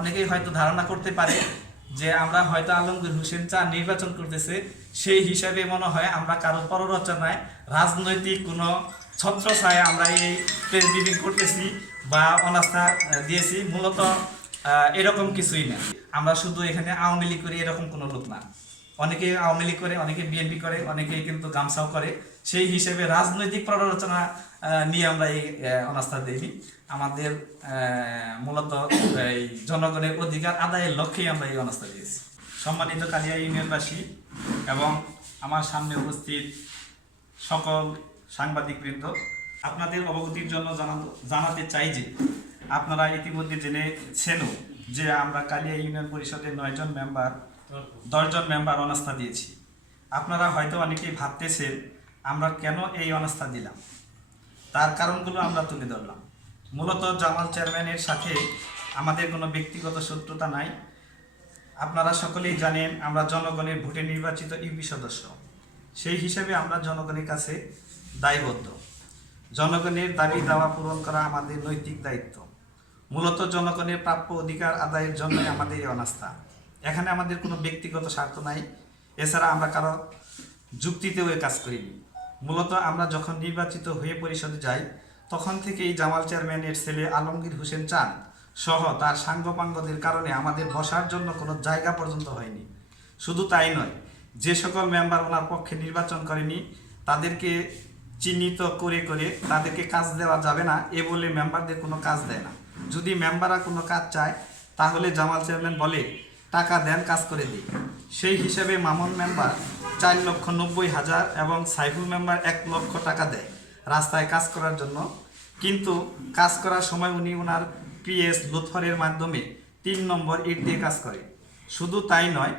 অনেকেই হয়তো ধারণা করতে পারে যে আমরা হয়তো আলমগীর হোসেন চা নির্বাচন করতেছে, সেই হিসাবে মনে হয় আমরা কারও পররচনায় রাজনৈতিক কোনো ছত্রছায় আমরা এই প্রেস ব্রিফিং করতেছি বা অনাস্থা দিয়েছি। মূলত এরকম কিছুই না। আমরা শুধু এখানে আওয়ামী লীগ করি এরকম কোনো লোক না। অনেকে আওয়ামী লীগ করে, অনেকে বিএনপি করে, অনেকে কিন্তু গামছাও করে। সেই হিসেবে রাজনৈতিক প্ররোচনা নিয়ে আমরা এই অনাস্থা দিইনি। আমাদের মূলত, এই জনগণের অধিকার আদায়ের লক্ষ্যেই আমরা এই অনাস্থা দিয়েছি। সম্মানিত কালিয়া ইউনিয়নবাসী এবং আমার সামনে উপস্থিত সকল সাংবাদিকবৃন্দ, আপনাদের অবগতির জন্য জানাতে চাই যে আপনারা ইতিমধ্যে জেনেছেনও যে আমরা কালিয়া ইউনিয়ন পরিষদের নয়জন মেম্বার দশজন মেম্বার অনাস্থা দিয়েছি। আপনারা হয়তো অনেকেই ভাবতেছেন, আমরা কেন এই অনাস্থা দিলাম? তার কারণগুলো আমরা তুলে ধরলাম। মূলত জামাল চেয়ারম্যানের সাথে আমাদের কোনো ব্যক্তিগত শত্রুতা নাই। আপনারা সকলেই জানেন, আমরা জনগণের ভোটে নির্বাচিত ইউপি সদস্য। সেই হিসেবে আমরা জনগণের কাছে দায়বদ্ধ। জনগণের দাবি দাওয়া পূরণ করা আমাদের নৈতিক দায়িত্ব। মূলত জনগণের প্রাপ্য অধিকার আদায়ের জন্যই আমাদের এই অনাস্থা। এখানে আমাদের কোনো ব্যক্তিগত স্বার্থ নাই। এছাড়া আমরা কারও যুক্তিতেও এ কাজ করিনি। মূলত আমরা যখন নির্বাচিত হয়ে পরিষদে যাই, তখন থেকেই জামাল চেয়ারম্যানের ছেলে আলমগীর হোসেন চান সহ তার সাঙ্গপাঙ্গদের কারণে আমাদের বসার জন্য কোনো জায়গা পর্যন্ত হয়নি। শুধু তাই নয়, যে সকল মেম্বার ওনার পক্ষে নির্বাচন করেনি, তাদেরকে চিহ্নিত করে করে তাদেরকে কাজ দেওয়া যাবে না, এ বলে মেম্বারদের কোনো কাজ দেয় না। যদি মেম্বাররা কোনো কাজ চায়, তাহলে জামাল চেয়ারম্যান বলে টাকা দেন কাজ করে দিই। সেই হিসেবে মামুন মেম্বার চার লক্ষ নব্বই হাজার এবং সাইফুল মেম্বার এক লক্ষ টাকা দেয় রাস্তায় কাজ করার জন্য। কিন্তু কাজ করার সময় উনি ওনার পিএস লুৎফরের মাধ্যমে তিন নম্বর ইট দিয়ে কাজ করে। শুধু তাই নয়,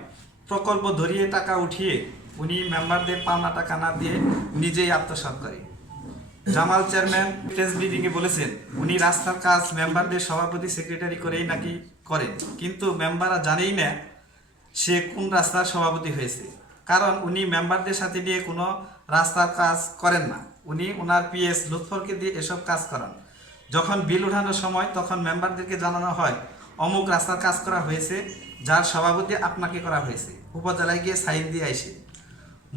প্রকল্প ধরিয়ে টাকা উঠিয়ে উনি মেম্বারদের পাওনা টাকা না দিয়ে নিজেই আত্মসাৎ করে। জামাল চেয়ারম্যান প্রেস ব্রিফিংয়ে বলেছেন, উনি রাস্তার কাজ মেম্বারদের সভাপতি সেক্রেটারি করেই নাকি করেন কিন্তু মেম্বাররা জানেই না সে কোন রাস্তার সভাপতি হয়েছে। কারণ উনি মেম্বারদের সাথে নিয়ে কোনো রাস্তার কাজ করেন না। উনি ওনার পিএস লুৎফরকে দিয়ে এসব কাজ করান। যখন বিল ওঠানোর সময় তখন মেম্বারদেরকে জানানো হয়, অমুক রাস্তার কাজ করা হয়েছে, যার সভাপতি আপনাকে করা হয়েছে। উপজেলায় গিয়ে সাইন দিয়ে আইসে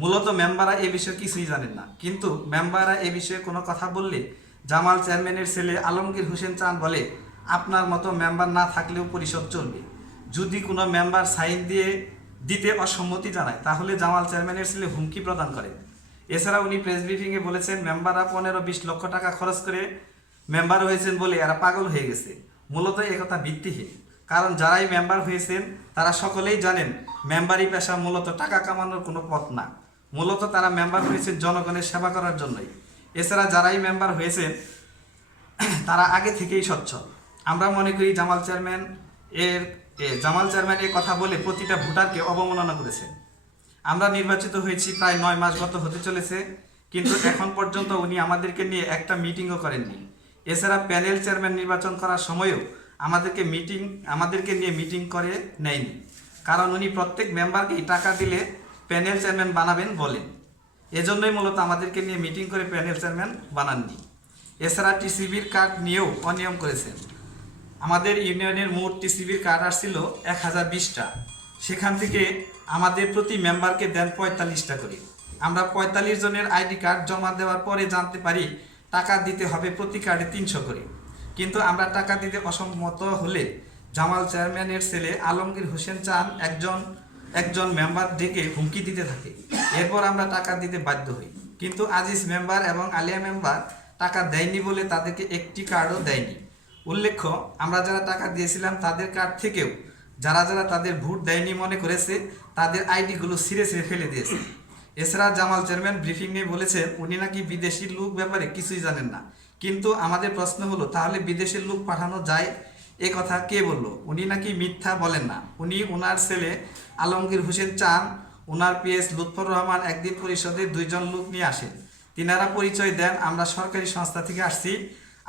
মূলত মেম্বাররা এ বিষয়ে কিছুই জানেন না। কিন্তু মেম্বাররা এ বিষয়ে কোনো কথা বললে জামাল চেয়ারম্যানের ছেলে আলমগীর হোসেন চান বলে আপনার মতো মেম্বার না থাকলেও পরিষদ চলবে। যদি কোনো মেম্বার সাইন দিয়ে দিতে অসম্মতি জানায়, তাহলে জামাল চেয়ারম্যানের ছেলে হুমকি প্রদান করে। এছাড়া উনি প্রেস ব্রিফিংয়ে বলেছেন মেম্বাররা পনেরো বিশ লক্ষ টাকা খরচ করে মেম্বার হয়েছেন বলে এরা পাগল হয়ে গেছে। মূলত একথা ভিত্তিহীন। কারণ যারাই মেম্বার হয়েছেন, তারা সকলেই জানেন মেম্বারি পেশা মূলত টাকা কামানোর কোনো পথ না। মূলত তারা মেম্বার হয়েছেন জনগণের সেবা করার জন্যই। এছাড়া যারাই মেম্বার হয়েছেন, তারা আগে থেকেই স্বচ্ছ। আমরা মনে করি জামাল চেয়ারম্যান এর জামাল চেয়ারম্যান এ কথা বলে প্রতিটা ভোটারকে অবমাননা করেছে। আমরা নির্বাচিত হয়েছি প্রায় নয় মাস গত হতে চলেছে, কিন্তু এখন পর্যন্ত উনি আমাদেরকে নিয়ে একটা মিটিংও করেননি। এছাড়া প্যানেল চেয়ারম্যান নির্বাচন করার সময়ও আমাদেরকে মিটিং, আমাদেরকে নিয়ে মিটিং করে নেয়নি। কারণ উনি প্রত্যেক মেম্বারকেই টাকা দিলে প্যানেল চেয়ারম্যান বানাবেন বলেন এজন্যই মূলত আমাদেরকে নিয়ে মিটিং করে প্যানেল চেয়ারম্যান বানাননি। এছাড়া টিসিবির কার্ড নিয়েও অনিয়ম করেছেন। আমাদের ইউনিয়নের মোট টিসিবির কার্ড আসছিল এক হাজার বিশটা। সেখান থেকে আমাদের প্রতি মেম্বারকে দেন পঁয়তাল্লিশটা করে। আমরা পঁয়তাল্লিশ জনের আইডি কার্ড জমা দেওয়ার পরে জানতে পারি টাকা দিতে হবে প্রতি কার্ডে তিনশো করে। কিন্তু আমরা টাকা দিতে অসম্মত হলে জামাল চেয়ারম্যানের ছেলে আলমগীর হোসেন চান একজন একজন মেম্বার ডেকে হুমকি দিতে থাকে। এরপর আমরা টাকা দিতে বাধ্য হই। কিন্তু আজিজ মেম্বার এবং আলিয়া মেম্বার টাকা দেয়নি বলে তাদেরকে একটি কার্ডও দেয়নি। উল্লেখ্য, আমরা যারা টাকা দিয়েছিলাম তাদের কার্ড থেকেও, যারা যারা তাদের ভোট দেয়নি মনে করেছে, তাদের আইডিগুলো ছিঁড়ে ছিঁড়ে ফেলে দিয়েছে। এছাড়া জামাল চেয়ারম্যান ব্রিফিং নিয়ে বলেছেন, উনি নাকি বিদেশি লোক ব্যাপারে কিছুই জানেন না। কিন্তু আমাদের প্রশ্ন হলো, তাহলে বিদেশের লোক পাঠানো যায়? এ কথা কে বলল? উনি নাকি মিথ্যা বলেন না। উনি ওনার ছেলে আলমগীর হোসেন চান। ওনার পিএস লুৎফর রহমান একদিন পরিষদে দুইজন লোক নিয়ে আসেন। তিনারা পরিচয় দেন, আমরা সরকারি সংস্থা থেকে আসছি।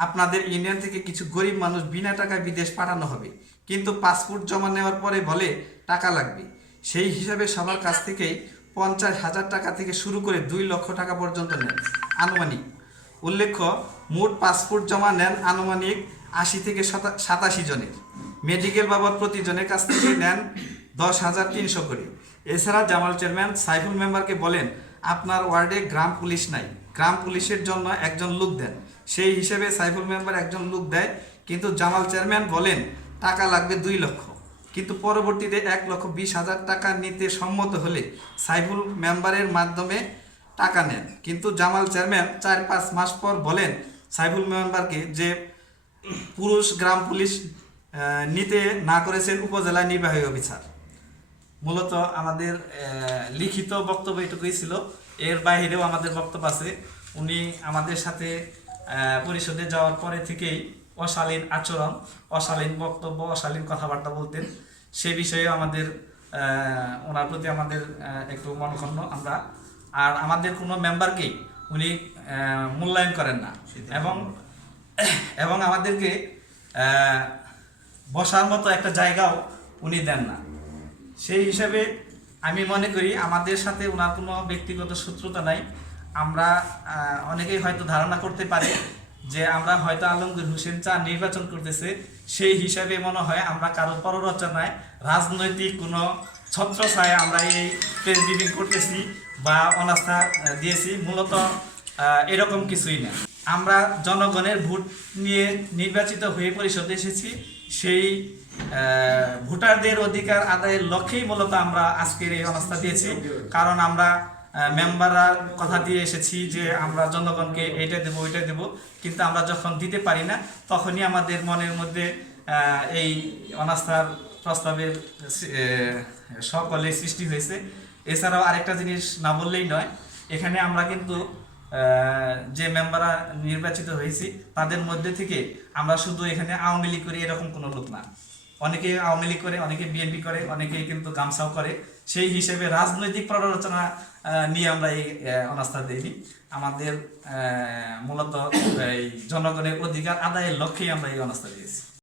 আপনাদের ইন্ডিয়ান থেকে কিছু গরিব মানুষ বিনা টাকায় বিদেশ পাঠানো হবে। কিন্তু পাসপোর্ট জমা নেওয়ার পরে বলে টাকা লাগবে। সেই হিসাবে সবার কাছ থেকেই পঞ্চাশ হাজার টাকা থেকে শুরু করে দুই লক্ষ টাকা পর্যন্ত নেন আনুমানিক। উল্লেখ্য, মোট পাসপোর্ট জমা নেন আনুমানিক আশি থেকে সাতাশি জনের। মেডিকেল বাবদ প্রতিজনের কাছ থেকে নেন দশ হাজার তিনশো করে। এছাড়া জামাল চেয়ারম্যান সাইফুল মেম্বারকে বলেন, আপনার ওয়ার্ডে গ্রাম পুলিশ নাই। গ্রাম পুলিশের জন্য একজন লোক দেন। সেই হিসেবে সাইফুল মেম্বার একজন লোক দেয়, কিন্তু জামাল চেয়ারম্যান বলেন, টাকা লাগবে দুই লক্ষ। কিন্তু পরবর্তীতে এক লক্ষ বিশ হাজার টাকা নিতে সম্মত হলে সাইফুল মেম্বারের মাধ্যমে টাকা নেন। কিন্তু জামাল চেয়ারম্যান চার পাঁচ মাস পর বলেন, সাইফুল মেম্বারকে যে পুরুষ গ্রাম পুলিশ নিতে না করেছেন উপজেলা নির্বাহী অফিসার। মূলত আমাদের লিখিত বক্তব্য এটুকুই ছিল। এর বাইরেও আমাদের বক্তব্য আছে। উনি আমাদের সাথে পরিষদে যাওয়ার পরে থেকেই অশালীন আচরণ অশালীন বক্তব্য অশালীন কথাবার্তা বলতেন। সে বিষয়েও আমাদের ওনার প্রতি আমাদের একটু মনক্ষুণ্ণ আমরা। আর আমাদের কোনো মেম্বারকেই উনি মূল্যায়ন করেন না। এবং এবং আমাদেরকে বসার মতো একটা জায়গাও উনি দেন না। সেই হিসাবে আমি মনে করি আমাদের সাথে ওনার কোনো ব্যক্তিগত শত্রুতা নাই। আমরা অনেকেই হয়তো ধারণা করতে পারে যে আমরা হয়তো আলমগীর হোসেন চা নির্বাচন করতেছে। সেই হিসাবে মনে হয় আমরা কারও পররচনায়, রাজনৈতিক কোনো ছত্র ছত্রছায় আমরা এই প্রেস ব্রিফিং করতেছি বা অনাস্থা দিয়েছি। মূলত এরকম কিছুই না। আমরা জনগণের ভোট নিয়ে নির্বাচিত হয়ে পরিষদে এসেছি। সেই ভোটারদের অধিকার আদায়ের লক্ষ্যেই মূলত আমরা আজকের এই অবস্থা দিয়েছি। কারণ আমরা মেম্বাররা কথা দিয়ে এসেছি যে আমরা জনগণকে এইটা দেবো, ওইটা দেবো। কিন্তু আমরা যখন দিতে পারি না, তখনই আমাদের মনের মধ্যে এই অনাস্থার প্রস্তাবের সকলে সৃষ্টি হয়েছে। এছাড়াও আরেকটা জিনিস না বললেই নয়, এখানে আমরা কিন্তু যে মেম্বাররা নির্বাচিত হয়েছি, তাদের মধ্যে থেকে আমরা শুধু এখানে আওয়ামী লীগ করি এরকম কোনো লোক না। অনেকে আওয়ামী লীগ করে, অনেকে বিএনপি করে, অনেকে কিন্তু গামছাও করে। সেই হিসেবে রাজনৈতিক প্ররোচনা নিয়ে আমরা এই অনাস্থা দিইনি। আমাদের মূলত এই জনগণের অধিকার আদায়ের লক্ষ্যেই আমরা এই অনাস্থা দিয়েছি।